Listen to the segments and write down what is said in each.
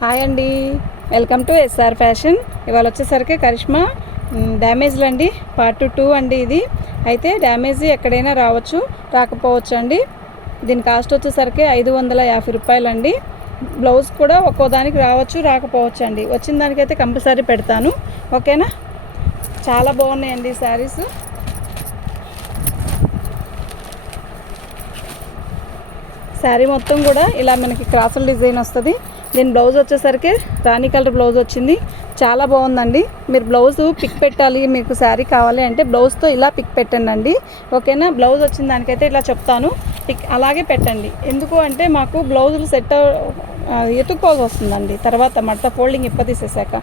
Hi అండి. Welcome to SR fashion. ఇవాళ వచ్చేసరికి కరిష్మా డ్యామేజ్లు అండి. పార్ట్ టూ అండి ఇది. అయితే డ్యామేజ్ ఎక్కడైనా రావచ్చు రాకపోవచ్చు అండి. దీని కాస్ట్ వచ్చేసరికి ఐదు వందల యాభై రూపాయలు అండి. బ్లౌజ్ కూడా ఒక్కో దానికి రావచ్చు రాకపోవచ్చు అండి. వచ్చిన దానికైతే కంపల్సరీ పెడతాను. ఓకేనా? చాలా బాగున్నాయండి శారీస్. శారీ మొత్తం కూడా ఇలా మనకి క్రాసుల డిజైన్ వస్తుంది. దీని బ్లౌజ్ వచ్చేసరికి రాణి కలర్ బ్లౌజ్ వచ్చింది. చాలా బాగుందండి. మీరు బ్లౌజ్ పిక్ పెట్టాలి మీకు శారీ కావాలి అంటే బ్లౌజ్తో ఇలా పిక్ పెట్టండి అండి ఓకేనా? బ్లౌజ్ వచ్చిన దానికైతే ఇలా చెప్తాను. పిక్ అలాగే పెట్టండి. ఎందుకు అంటే మాకు బ్లౌజులు సెట్ ఎత్తుక్కోవాల్సి వస్తుందండి. తర్వాత మట్ట ఫోల్డింగ్ ఇప్ప తీసేసాక.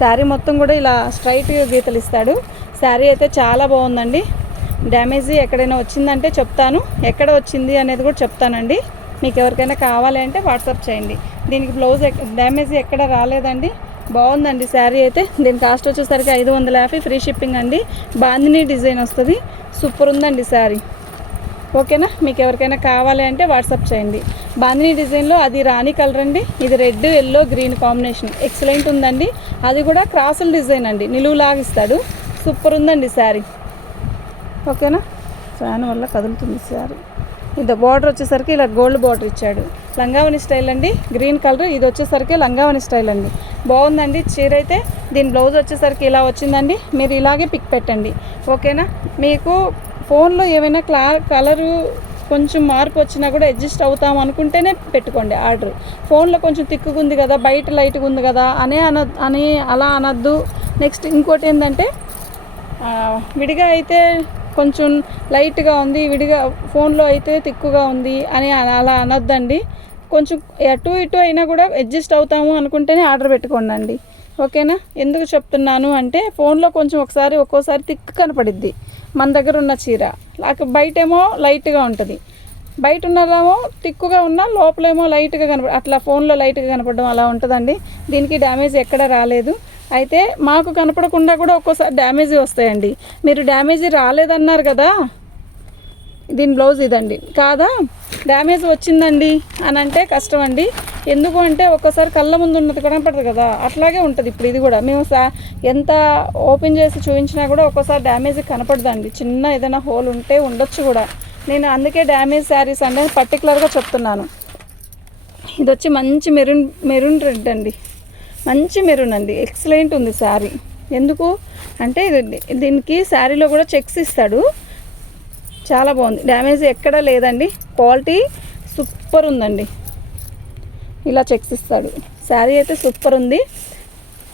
శారీ మొత్తం కూడా ఇలా స్ట్రైట్ గీతలు ఇస్తాడు. శారీ అయితే చాలా బాగుందండి. డ్యామేజ్ ఎక్కడైనా వచ్చిందంటే చెప్తాను. ఎక్కడ వచ్చింది అనేది కూడా చెప్తానండి. మీకు ఎవరికైనా కావాలి అంటే వాట్సాప్ చేయండి. దీనికి బ్లౌజ్ ఎక్- డ్యామేజ్ ఎక్కడ రాలేదండి. బాగుందండి శారీ అయితే. దీని కాస్ట్ వచ్చేసరికి ఐదు వందల యాభై ఫ్రీ షిప్పింగ్ అండి. బాందిని డిజైన్ వస్తుంది. సూపర్ ఉందండి శారీ. ఓకేనా? మీకు ఎవరికైనా కావాలి అంటే వాట్సాప్ చేయండి. బాందిని డిజైన్లో అది రాణి కలర్ అండి. ఇది red yellow green combination. Excellent ఉందండి. అది కూడా క్రాసుల డిజైన్ అండి. నిలువు లాగిస్తాడు సూపర్ ఉందండి శారీ. ఓకేనా? ఫ్యాన్ వల్ల కదులుతుంది శారీ. ఇది బార్డర్ వచ్చేసరికి ఇలా గోల్డ్ బార్డర్ ఇచ్చాడు. లంగావని స్టైల్ అండి. గ్రీన్ కలర్ ఇది వచ్చేసరికి లంగావని స్టైల్ అండి. బాగుందండి. చీర అయితే దీని బ్లౌజ్ వచ్చేసరికి ఇలా వచ్చిందండి. మీరు ఇలాగే పిక్ పెట్టండి. ఓకేనా మీకు ఫోన్లో ఏమైనా క్లా కలరు కొంచెం మార్పు వచ్చినా కూడా అడ్జస్ట్ అవుతాం అనుకుంటేనే పెట్టుకోండి ఆర్డర్ ఫోన్లో కొంచెం తిక్కుగా ఉంది కదా బయట లైట్గా ఉంది కదా అనే అన అని అలా అనద్దు. నెక్స్ట్ ఇంకోటి ఏంటంటే విడిగా అయితే కొంచెం లైట్గా ఉంది విడిగా ఫోన్లో అయితే తిక్కుగా ఉంది అని అలా- అనొద్దండి. కొంచెం అటు ఇటు అయినా కూడా అడ్జస్ట్ అవుతాము అనుకుంటేనే ఆర్డర్ పెట్టుకోండి అండి ఓకేనా? ఎందుకు చెప్తున్నాను అంటే ఫోన్లో కొంచెం ఒకసారి ఒక్కోసారి తిక్కు కనపడిద్ది మన దగ్గర ఉన్న చీర. నాకు బయటేమో లైట్గా ఉంటుంది. బయట ఉన్నదేమో తిక్కుగా ఉన్న లోపలేమో లైట్గా కనపడ అట్లా ఫోన్లో లైట్గా కనపడడం అలా ఉంటుందండి. దీనికి డ్యామేజ్ ఎక్కడ రాలేదు. అయితే మాకు కనపడకుండా కూడా ఒక్కోసారి డ్యామేజ్ వస్తాయండి. మీరు డ్యామేజ్ రాలేదన్నారు కదా? దీని బ్లౌజ్ ఇదండి. కాదా? డ్యామేజ్ వచ్చిందండి అని అంటే కష్టం అండి ఎందుకు అంటే ఒక్కోసారి కళ్ళ ముందు ఉన్నది కనపడదు కదా? అట్లాగే ఉంటుంది ఇప్పుడు ఇది కూడా. మేము సా ఎంత ఓపెన్ చేసి చూపించినా కూడా ఒక్కోసారి డ్యామేజ్ కనపడదండి. చిన్న ఏదైనా హోల్ ఉంటే ఉండొచ్చు కూడా. నేను అందుకే డ్యామేజ్ శారీస్ అంటే పర్టికులర్గా చెప్తున్నాను. ఇది వచ్చి మంచి మెరూన్ మెరూన్ రెడ్ అండి. మంచి మెరూన్ అండి ఎక్సలెంట్ ఉంది శారీ. ఎందుకు? అంటే ఇది దీనికి శారీలో కూడా చెక్స్ ఇస్తాడు. చాలా బాగుంది. డ్యామేజ్ ఎక్కడా లేదండి. క్వాలిటీ సూపర్ ఉందండి. ఇలా చెక్స్ ఇస్తాడు. శారీ అయితే సూపర్ ఉంది.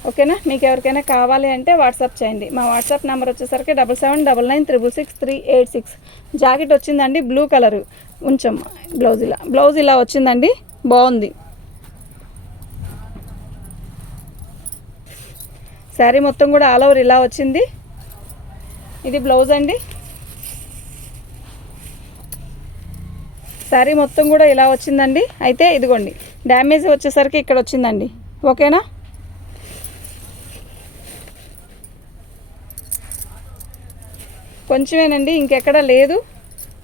ఓకేనా? మీకు ఎవరికైనా కావాలి అంటే వాట్సాప్ చేయండి. మా వాట్సాప్ నెంబర్ వచ్చేసరికి double seven double nine triple six three eight six. Jacket వచ్చిందండి బ్లూ కలర్. ఉంచం. బ్లౌజ్ ఇలా. బ్లౌజ్ ఇలా వచ్చిందండి. బాగుంది. శారీ మొత్తం కూడా ఆల్ ఓవర్ ఇలా వచ్చింది. ఇది బ్లౌజ్ అండి. శారీ మొత్తం కూడా ఇలా వచ్చిందండి. అయితే ఇదిగోండి డ్యామేజ్ వచ్చేసరికి ఇక్కడ వచ్చిందండి. ఓకేనా? కొంచెమేనండి ఇంకెక్కడ లేదు.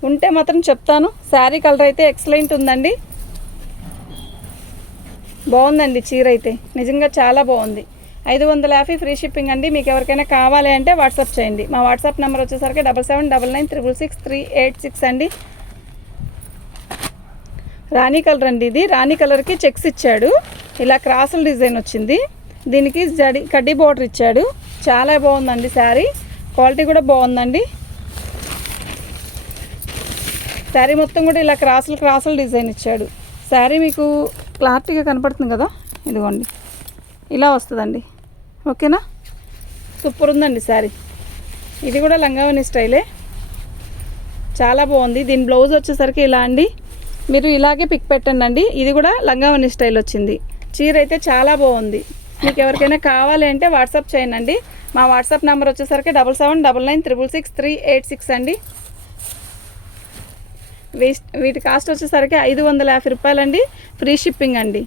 ఉంటే మాత్రం చెప్తాను. శారీ కలర్ అయితే ఎక్సలెంట్ ఉందండి. బాగుందండి చీర అయితే. నిజంగా చాలా బాగుంది. ఐదు వందల యాభై ఫ్రీ షిప్పింగ్ అండి. మీకు ఎవరికైనా కావాలి అంటే వాట్సాప్ చేయండి. మా వాట్సాప్ నెంబర్ వచ్చేసరికి double seven double nine triple six three eight six అండి. రాణి కలర్ అండి ఇది. రాణి కలర్కి చెక్స్ ఇచ్చాడు. ఇలా క్రాసుల డిజైన్ వచ్చింది. దీనికి జడి కడ్డీ బార్డర్ ఇచ్చాడు. చాలా బాగుందండి శారీ. క్వాలిటీ కూడా బాగుందండి. శారీ మొత్తం కూడా ఇలా క్రాసులు క్రాసులు డిజైన్ ఇచ్చాడు. శారీ మీకు క్లారిటీగా కనపడుతుంది కదా? ఇదిగోండి. ఇలా వస్తుందండి. ఓకేనా? సూపర్ ఉందండి శారీ. ఇది కూడా లంగావని స్టైలే. చాలా బాగుంది. దీని బ్లౌజ్ వచ్చేసరికి ఇలా అండి. మీరు ఇలాగే పిక్ పెట్టండి అండి ఇది కూడా లంగావని స్టైల్ వచ్చింది. చీర అయితే చాలా బాగుంది. మీకు ఎవరికైనా కావాలి అంటే వాట్సాప్ చేయండి మా వాట్సాప్ నెంబర్ వచ్చేసరికి double seven double nine triple six three eight six అండి. వేస్ట్ వీటి కాస్ట్ వచ్చేసరికి ఐదు వందల యాభై రూపాయలండి. ఫ్రీ షిప్పింగ్ అండి.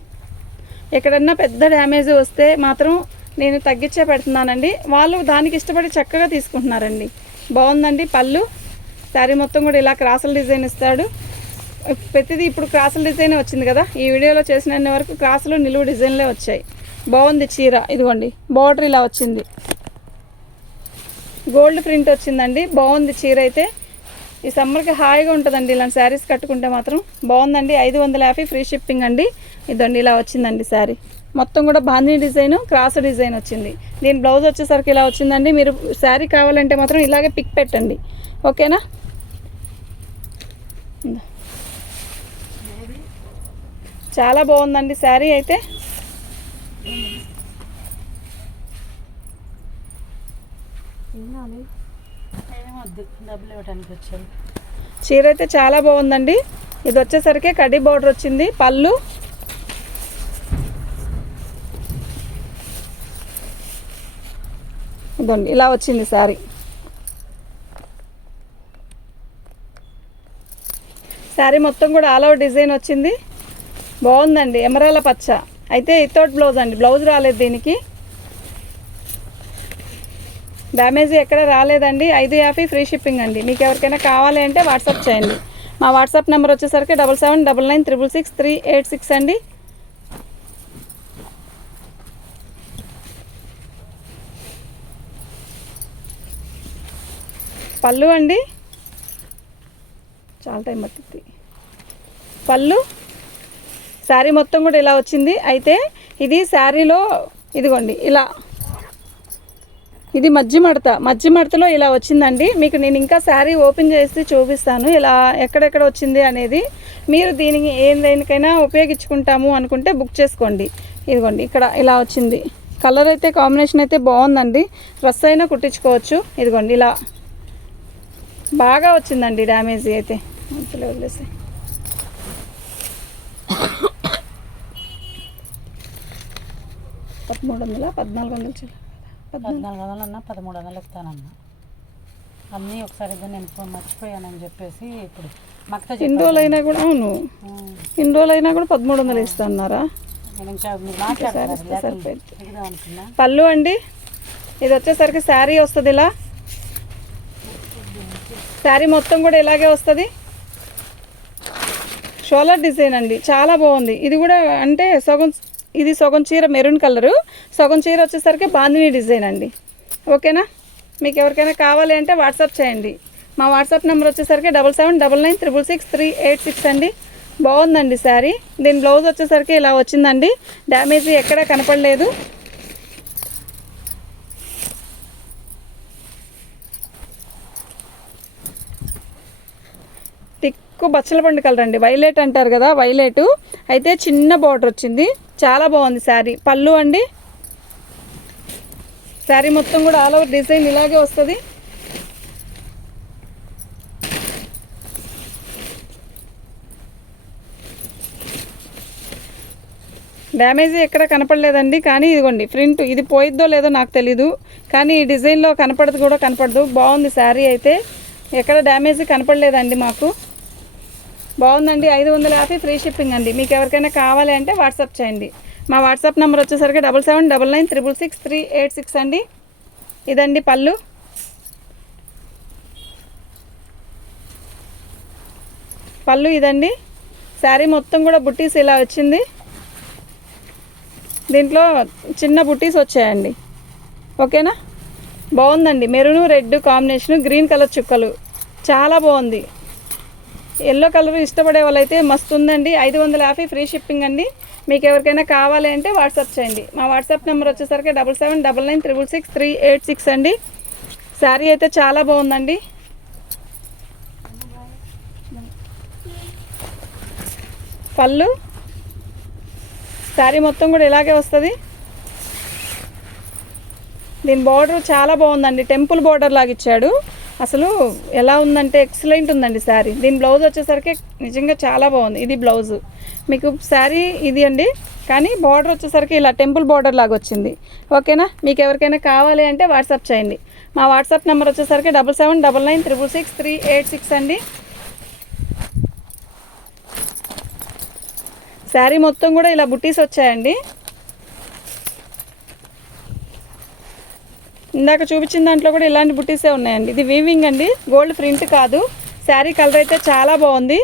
ఎక్కడన్నా పెద్ద డ్యామేజ్ వస్తే మాత్రం నేను తగ్గించే పెడుతున్నానండి. వాళ్ళు దానికి ఇష్టపడి చక్కగా తీసుకుంటున్నారండి. బాగుందండి పళ్ళు. శారీ మొత్తం కూడా ఇలా క్రాసుల డిజైన్ ఇస్తాడు. ప్రతిదీ ఇప్పుడు క్రాసుల డిజైన్ వచ్చింది కదా. ఈ వీడియోలో చేసిన వరకు క్రాసులు నిలువు డిజైన్లే వచ్చాయి. బాగుంది చీర. ఇదిగోండి బార్డర్ ఇలా వచ్చింది. గోల్డ్ ప్రింట్ వచ్చిందండి. బాగుంది చీర అయితే. ఈ సమ్మర్కి హాయిగా ఉంటుందండి ఇలాంటి శారీస్ కట్టుకుంటే మాత్రం. బాగుందండి. ఐదు వందల యాభై ఫ్రీ షిప్పింగ్ అండి. ఇదండి ఇలా వచ్చిందండి శారీ. మొత్తం కూడా బాందిని డిజైన్ క్రాస్ డిజైన్ వచ్చింది. దీని బ్లౌజ్ వచ్చేసరికి ఇలా వచ్చిందండి. మీరు శారీ కావాలంటే మాత్రం ఇలాగే పిక్ పెట్టండి. ఓకేనా. చాలా బాగుందండి శారీ అయితే. చీర అయితే చాలా బాగుందండి. ఇది వచ్చేసరికి కడ్డీ బార్డర్ వచ్చింది. పళ్ళు ఇదండి ఇలా వచ్చింది శారీ. శారీ మొత్తం కూడా ఆల్ ఓవర్ డిజైన్ వచ్చింది. బాగుందండి ఎమరాల పచ్చ. అయితే ఇతోట్ బ్లౌజ్ అండి బ్లౌజ్ రాలేదు దీనికి. డ్యామేజ్ ఎక్కడ రాలేదండి ఐదు యాభై ఫ్రీ షిప్పింగ్ అండి. మీకు ఎవరికైనా కావాలి అంటే వాట్సాప్ చేయండి. మా వాట్సాప్ నెంబర్ వచ్చేసరికి double seven double nine triple six three eight six అండి. పళ్ళు అండి? చాలా టైం పడుతుంది పళ్ళు? శారీ మొత్తం కూడా ఇలా వచ్చింది. అయితే ఇది శారీలో ఇదిగోండి ఇలా. ఇది మధ్య మడత. మధ్య మడతలో ఇలా వచ్చిందండి. మీకు నేను ఇంకా శారీ ఓపెన్ చేసి చూపిస్తాను. ఇలా ఎక్కడెక్కడ వచ్చింది అనేది మీరు దీనికి ఏం దేనికైనా ఉపయోగించుకుంటాము అనుకుంటే బుక్ చేసుకోండి. ఇదిగోండి ఇక్కడ ఇలా వచ్చింది. కలర్ అయితే కాంబినేషన్ అయితే బాగుందండి. డ్రెస్ అయినా కుట్టించుకోవచ్చు. ఇదిగోండి ఇలా. బాగా వచ్చిందండి డ్యామేజ్ అయితే. అంతలో వదిలేసి. పదమూడు వందల? పద్నాలుగు వందలు పద్నాలుగు వందలు అన్నా పదమూడు వందలు ఇస్తానన్నా. అన్నీ ఒకసారి నేను మర్చిపోయానని చెప్పేసి ఇప్పుడు మక్త ఇన్ని అయినా కూడా అవును. ఇన్ని అయినా కూడా పదమూడు వందలు ఇస్తా అన్నారా నేను ఇంకా మీరు మాట్లాడుతున్నారు లేకపోతే సరిపోయింది. దిగుదాం అనుకున్నా పళ్ళు అండి. ఇది వచ్చేసరికి శారీ వస్తుంది ఇలా శారీ మొత్తం కూడా ఇలాగే వస్తుంది. షోలర్ డిజైన్ అండి. చాలా బాగుంది. ఇది కూడా అంటే సగం ఇది సగం చీర మెరూన్ కలరు. సగం చీర వచ్చేసరికి బాందిని డిజైన్ అండి. ఓకేనా? మీకు ఎవరికైనా కావాలి అంటే వాట్సాప్ చేయండి. మా వాట్సాప్ నెంబర్ వచ్చేసరికి double seven double nine triple six three eight six అండి. బాగుందండి శారీ. దీని బ్లౌజ్ వచ్చేసరికి ఇలా వచ్చిందండి. డ్యామేజ్ ఎక్కడా కనపడలేదు. ఎక్కువ బచ్చల పండు కలర్ అండి వైలెట్ అంటారు కదా వైలెట్. అయితే చిన్న బార్డర్ వచ్చింది. చాలా బాగుంది శారీ. పళ్ళు అండి. శారీ మొత్తం కూడా ఆల్ ఓవర్ డిజైన్ ఇలాగే వస్తుంది. డ్యామేజ్ ఎక్కడ కనపడలేదండి కానీ ఇదిగోండి ప్రింట్ ఇది పోయిద్దో లేదో నాకు తెలీదు కానీ ఈ డిజైన్లో కనపడదు కూడా కనపడదు. బాగుంది శారీ అయితే. ఎక్కడ డ్యామేజ్ కనపడలేదండి మాకు. బాగుందండి. ఐదు వందల యాభై ఫ్రీ షిప్పింగ్ అండి. మీకు ఎవరికైనా కావాలి అంటే వాట్సాప్ చేయండి. మా వాట్సాప్ నెంబర్ వచ్చేసరికి double seven double nine triple six three eight six అండి. ఇదండి పళ్ళు. పళ్ళు ఇదండి. శారీ మొత్తం కూడా బుట్టీస్ ఇలా వచ్చింది. దీంట్లో చిన్న బుట్టీస్ వచ్చాయండి. ఓకేనా? బాగుందండి. Maroon red combination green colour చుక్కలు. చాలా బాగుంది. ఎల్లో కలర్ ఇష్టపడే వాళ్ళైతే మస్తు ఉందండి. ఐదు వందల యాభై ఫ్రీ షిప్పింగ్ అండి. మీకు ఎవరికైనా కావాలి అంటే వాట్సాప్ చేయండి. మా వాట్సాప్ నెంబర్ వచ్చేసరికి double seven double nine triple six three eight six అండి. శారీ అయితే చాలా బాగుందండి. పళ్ళు. శారీ మొత్తం కూడా ఇలాగే వస్తుంది. దీని బార్డర్ చాలా బాగుందండి. టెంపుల్ బార్డర్ లాగా ఇచ్చాడు. అసలు ఎలా ఉందంటే ఎక్సలెంట్ ఉందండి శారీ. దీని బ్లౌజ్ వచ్చేసరికి నిజంగా చాలా బాగుంది. ఇది బ్లౌజ్ మీకు శారీ ఇది అండి కానీ బార్డర్ వచ్చేసరికి ఇలా టెంపుల్ బార్డర్ లాగా వచ్చింది. ఓకేనా? మీకు ఎవరికైనా కావాలి అంటే వాట్సాప్ చేయండి. మా వాట్సాప్ నెంబర్ వచ్చేసరికి double seven double nine triple six three eight six అండి. శారీ మొత్తం కూడా ఇలా బుట్టీస్ వచ్చాయండి. ఇందాక చూపించిన దాంట్లో కూడా ఇలాంటి బుట్టీసే ఉన్నాయండి. ఇది వీవింగ్ అండి. గోల్డ్ ప్రింట్ కాదు. శారీ కలర్ అయితే చాలా బాగుంది.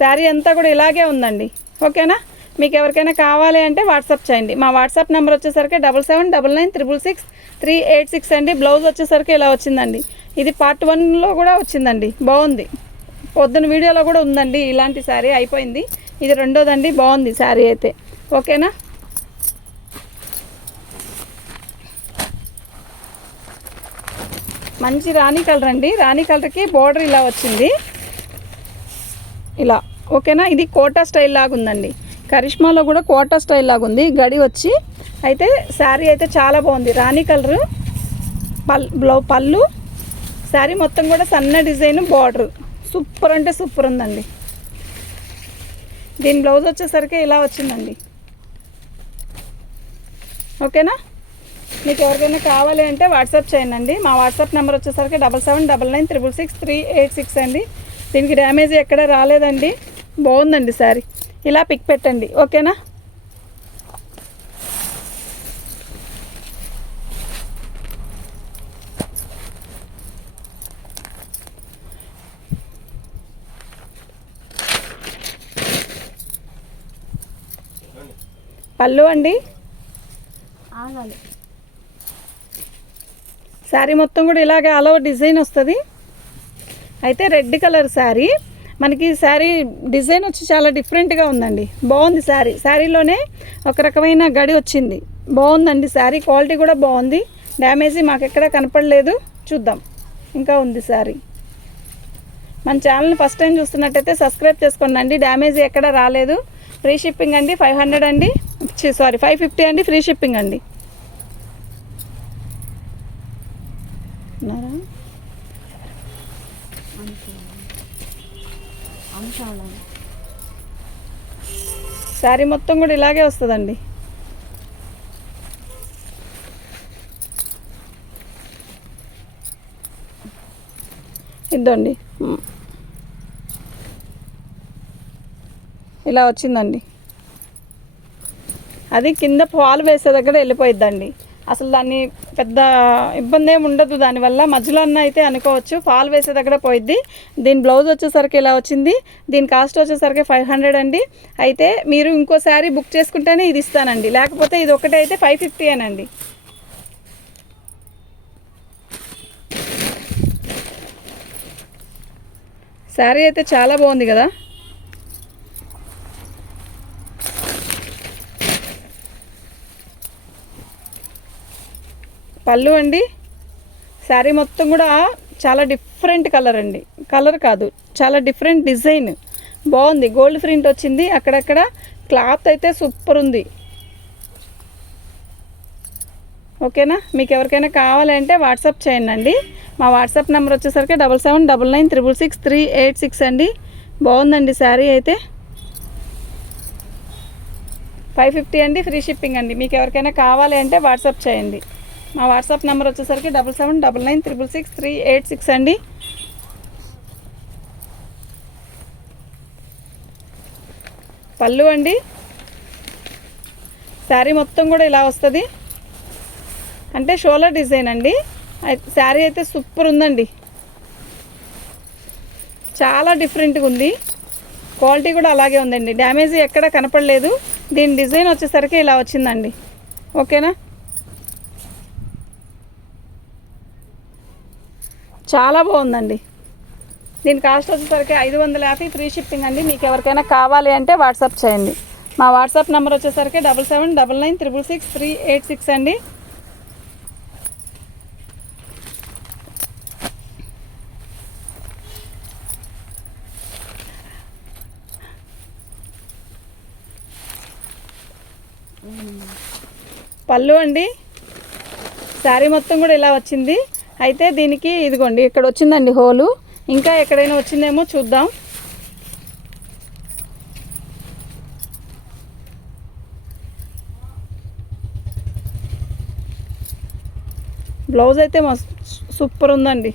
శారీ అంతా కూడా ఇలాగే ఉందండి. ఓకేనా మీకు ఎవరికైనా కావాలి అంటే వాట్సాప్ చేయండి. మా వాట్సాప్ నెంబర్ వచ్చేసరికి double seven double nine triple six three eight six అండి. బ్లౌజ్ వచ్చేసరికి ఇలా వచ్చిందండి. ఇది పార్ట్ వన్లో కూడా వచ్చిందండి. బాగుంది. పొద్దున వీడియోలో కూడా ఉందండి. ఇలాంటి శారీ అయిపోయింది. ఇది రెండోదండి. బాగుంది శారీ అయితే. ఓకేనా మంచి రాణి కలర్ అండి. రాణి కలర్కి బోర్డర్ ఇలా వచ్చింది. ఇలా ఓకేనా? ఇది కోటా స్టైల్ లాగా ఉందండి. కరిష్మాలో కూడా కోటా స్టైల్ లాగా ఉంది. గడి వచ్చి అయితే శారీ అయితే చాలా బాగుంది. రాణి కలరు పల్ బ్లౌ పళ్ళు. శారీ మొత్తం కూడా సన్న డిజైన్ బార్డర్ సూపర్ అంటే సూపర్ ఉందండి. దీని బ్లౌజ్ వచ్చేసరికి ఇలా వచ్చిందండి. ఓకేనా? మీకు ఎవరికైనా కావాలి అంటే వాట్సాప్ చేయండి. మా వాట్సాప్ నెంబర్ వచ్చేసరికి double seven double nine triple six three eight six అండి. దీనికి డ్యామేజ్ ఎక్కడ రాలేదండి. బాగుందండి సారీ ఇలా పిక్ పెట్టండి. ఓకేనా? పళ్ళు అండి? ఆగాలి. శారీ మొత్తం కూడా ఇలాగే అలవ డిజైన్ వస్తుంది. అయితే రెడ్ కలర్ శారీ. మనకి శారీ డిజైన్ వచ్చి చాలా డిఫరెంట్గా ఉందండి. బాగుంది శారీ. శారీలోనే ఒక రకమైన గడి వచ్చింది. బాగుందండి శారీ. క్వాలిటీ కూడా బాగుంది. డ్యామేజీ మాకు ఎక్కడ కనపడలేదు. చూద్దాం. ఇంకా ఉంది శారీ. మన ఛానల్ని ఫస్ట్ టైం చూస్తున్నట్టయితే సబ్స్క్రైబ్ చేసుకోండి అండి. డ్యామేజ్ ఎక్కడ రాలేదు. ఫ్రీ షిప్పింగ్ అండి. ఫైవ్ హండ్రెడ్ అండి. సారీ ఫైవ్ ఫిఫ్టీ అండి. ఫ్రీ షిప్పింగ్ అండి. శారీ మొత్తం కూడా ఇలాగే వస్తుందండి. ఇద్దండి. ఇలా వచ్చిందండి. అది కింద పాలు వేసే దగ్గర వెళ్ళిపోయిద్దండి. అసలు దాన్ని పెద్ద ఇబ్బంది ఏమి ఉండదు దానివల్ల. మధ్యలో అన్న అయితే అనుకోవచ్చు. ఫాల్ వేసే దగ్గర పోయిద్ది. దీని బ్లౌజ్ వచ్చేసరికి ఇలా వచ్చింది. దీని కాస్ట్ వచ్చేసరికి ఫైవ్ హండ్రెడ్ అండి. అయితే మీరు ఇంకో బుక్ చేసుకుంటేనే ఇది ఇస్తానండి. లేకపోతే ఇది ఒకటే అయితే ఫైవ్ ఫిఫ్టీ అనండి. శారీ అయితే చాలా బాగుంది కదా. పళ్ళు అండి. శారీ మొత్తం కూడా చాలా డిఫరెంట్ కలర్ అండి. కలర్ కాదు చాలా డిఫరెంట్ డిజైన్. బాగుంది. గోల్డ్ ప్రింట్ వచ్చింది. అక్కడక్కడ క్లాత్ అయితే సూపర్ ఉంది. ఓకేనా? మీకు ఎవరికైనా కావాలంటే వాట్సాప్ చేయండి అండి. మా వాట్సాప్ నెంబర్ వచ్చేసరికి double seven double nine triple six three eight six అండి. బాగుందండి శారీ అయితే. ఫైవ్ ఫిఫ్టీ అండి. ఫ్రీ షిప్పింగ్ అండి. మీకు ఎవరికైనా కావాలి అంటే వాట్సాప్ చేయండి. మా వాట్సాప్ నెంబర్ వచ్చేసరికి double seven double nine triple six three eight six అండి. పళ్ళు అండి. శారీ మొత్తం కూడా ఇలా వస్తుంది. అంటే షోలా డిజైన్ అండి. శారీ అయితే సూపర్ ఉందండి. చాలా డిఫరెంట్గా ఉంది. క్వాలిటీ కూడా అలాగే ఉందండి. డ్యామేజ్ ఎక్కడ కనపడలేదు. దీని డిజైన్ వచ్చేసరికి ఇలా వచ్చిందండి. ఓకేనా? చాలా బాగుందండి. దీని కాస్ట్ వచ్చేసరికి ఐదు వందల యాభై ఫ్రీ షిప్పింగ్ అండి. మీకు ఎవరికైనా కావాలి అంటే వాట్సాప్ చేయండి. మా వాట్సాప్ నెంబర్ వచ్చేసరికి double seven double nine triple six three eight six అండి. పళ్ళు అండి. శారీ మొత్తం కూడా ఇలా వచ్చింది. అయితే దీనికి ఇదిగోండి ఇక్కడ వచ్చిందండి హోలు. ఇంకా ఎక్కడైనా వచ్చిందేమో చూద్దాం. బ్లౌజ్ అయితే మస్తు సూపర్ ఉందండి.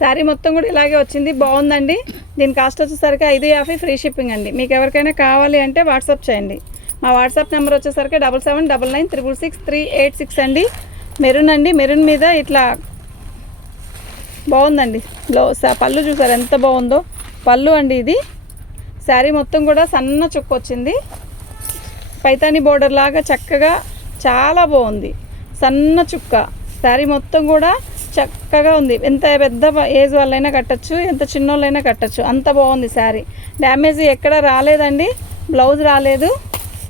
శారీ మొత్తం కూడా ఇలాగే వచ్చింది బాగుందండి. దీని కాస్ట్ వచ్చేసరికి ఐదు యాభై ఫ్రీ షిప్పింగ్ అండి. మీకు ఎవరికైనా కావాలి అంటే వాట్సాప్ చేయండి. మా వాట్సాప్ నెంబర్ వచ్చేసరికి double seven double nine triple six three eight six అండి. మెరూన్ అండి మెరూన్ మీద ఇట్లా బాగుందండి. బ్లౌజ్ పళ్ళు చూసారు ఎంత బాగుందో? పళ్ళు అండి ఇది. శారీ మొత్తం కూడా సన్న చుక్క వచ్చింది. పైతాని బోర్డర్ లాగా చక్కగా చాలా బాగుంది. సన్న చుక్క. శారీ మొత్తం కూడా చక్కగా ఉంది. ఎంత పెద్ద ఏజ్ వాళ్ళైనా కట్టచ్చు ఎంత చిన్నోళ్ళైనా కట్టచ్చు. అంత బాగుంది శారీ. డ్యామేజ్ ఎక్కడ రాలేదండి. బ్లౌజ్ రాలేదు.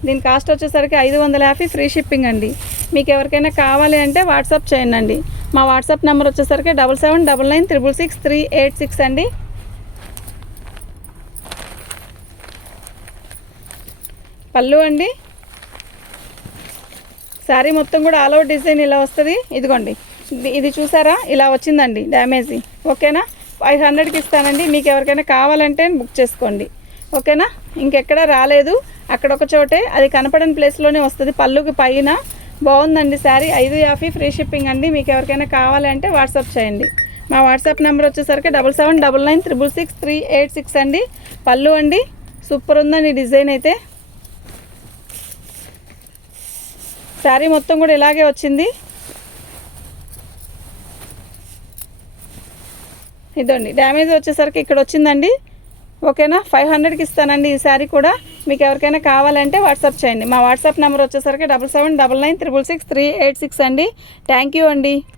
దీని కాస్ట్ వచ్చేసరికి ఐదు వందల యాభై ఫ్రీ షిప్పింగ్ అండి. మీకు ఎవరికైనా కావాలి అంటే వాట్సాప్ చేయండి మా వాట్సాప్ నెంబర్ వచ్చేసరికి double seven double nine triple six three eight six అండి. పళ్ళు అండి. శారీ మొత్తం కూడా ఆల్ ఓవర్ డిజైన్ ఇలా వస్తుంది. ఇదిగోండి. ఇది ఇది చూసారా? ఇలా వచ్చిందండి డ్యామేజ్. ఓకేనా? ఫైవ్ హండ్రెడ్కి ఇస్తానండి. మీకు ఎవరికైనా కావాలంటే బుక్ చేసుకోండి. ఓకేనా? ఇంకెక్కడ రాలేదు. అక్కడ ఒక చోటే. అది కనపడని ప్లేస్లోనే వస్తుంది. పళ్ళుకి పైన బాగుందండి శారీ. ఐదు యాభై ఫ్రీ షిప్పింగ్ అండి. మీకు ఎవరికైనా కావాలంటే వాట్సాప్ చేయండి. మా వాట్సాప్ నెంబర్ వచ్చేసరికి double seven double nine triple six three eight six అండి. పళ్ళు అండి. సూపర్ ఉందండి డిజైన్ అయితే. శారీ మొత్తం కూడా ఇలాగే వచ్చింది. ఇదండి. డ్యామేజ్ వచ్చేసరికి ఇక్కడ వచ్చిందండి. ఓకేనా? ఫైవ్ హండ్రెడ్కి ఇస్తానండి ఈ శారీ కూడా. మీకు ఎవరికైనా కావాలంటే వాట్సాప్ చేయండి. మా వాట్సాప్ నెంబర్ వచ్చేసరికి double seven double nine triple six three eight six అండి. థ్యాంక్ యూ అండి.